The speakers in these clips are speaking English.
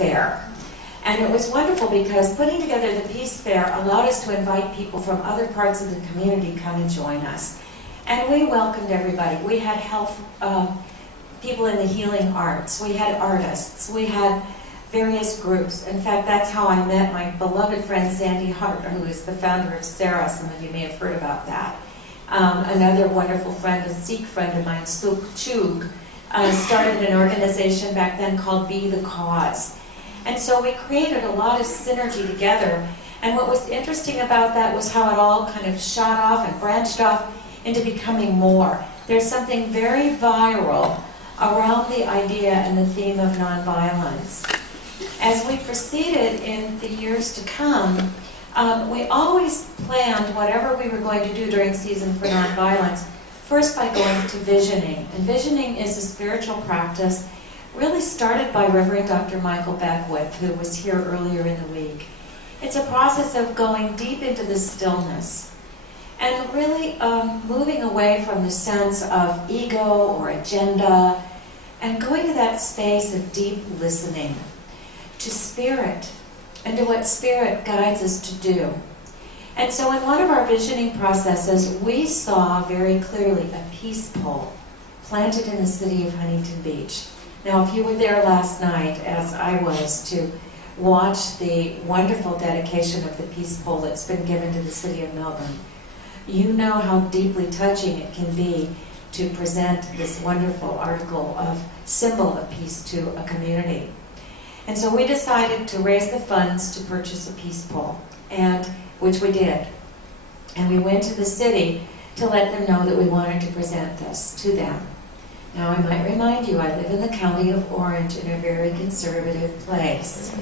Fair. And it was wonderful because putting together the Peace Fair allowed us to invite people from other parts of the community to come and join us. And we welcomed everybody. We had health, people in the healing arts. We had artists. We had various groups. In fact, that's how I met my beloved friend Sandy Hart, who is the founder of SARA. Some of you may have heard about that. Another wonderful friend, a Sikh friend of mine, Suk Chug, started an organization back then called Be the Cause. And so we created a lot of synergy together. And what was interesting about that was how it all kind of shot off and branched off into becoming more. There's something very viral around the idea and the theme of nonviolence. As we proceeded in the years to come, we always planned whatever we were going to do during Season for Nonviolence, first by going to visioning. And visioning is a spiritual practice really started by Reverend Dr. Michael Beckwith, who was here earlier in the week. It's a process of going deep into the stillness and really moving away from the sense of ego or agenda and going to that space of deep listening to spirit and to what spirit guides us to do. And so in one of our visioning processes, we saw very clearly a peace pole planted in the city of Huntington Beach. Now, if you were there last night, as I was, to watch the wonderful dedication of the peace pole that's been given to the city of Melbourne, you know how deeply touching it can be to present this wonderful article of symbol of peace to a community. And so we decided to raise the funds to purchase a peace pole, and which we did. And we went to the city to let them know that we wanted to present this to them. Now, I might remind you, I live in the county of Orange in a very conservative place.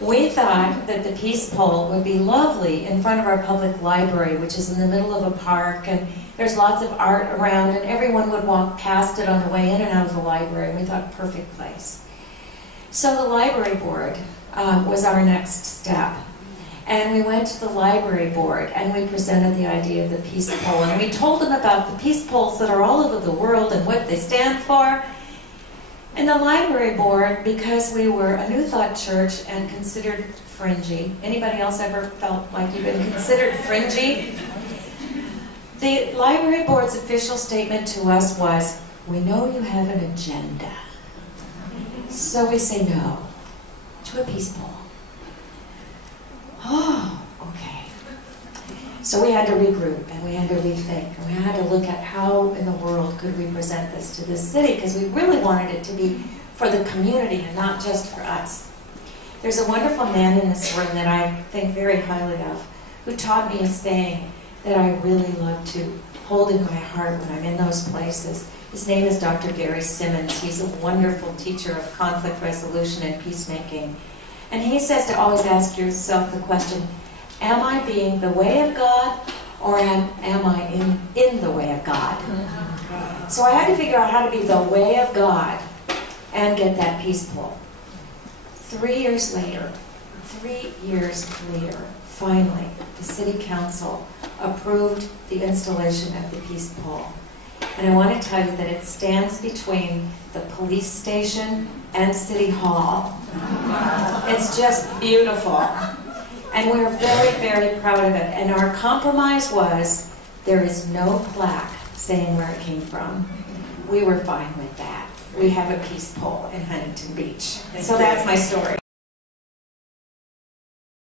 We thought that the peace pole would be lovely in front of our public library, which is in the middle of a park, and there's lots of art around, and everyone would walk past it on the way in and out of the library. And we thought, perfect place. So the library board was our next step. And we went to the library board and we presented the idea of the peace pole. And we told them about the peace poles that are all over the world and what they stand for. And the library board, because we were a New Thought church and considered fringy. Anybody else ever felt like you've been considered fringy? The library board's official statement to us was, we know you have an agenda. So we say no to a peace pole. Oh, okay. So we had to regroup and we had to rethink and we had to look at how in the world could we present this to this city, because we really wanted it to be for the community and not just for us. There's a wonderful man in this room that I think very highly of, who taught me a saying that I really love to hold in my heart when I'm in those places. His name is Dr. Gary Simmons. He's a wonderful teacher of conflict resolution and peacemaking. And he says to always ask yourself the question, am I being the way of God, or am I in the way of God? So I had to figure out how to be the way of God and get that peace pole. 3 years later, finally, the city council approved the installation of the peace pole. And I want to tell you that it stands between the police station and City Hall. It's just beautiful. And we're very, very proud of it. And our compromise was, there is no plaque saying where it came from. We were fine with that. We have a peace pole in Huntington Beach. So that's my story.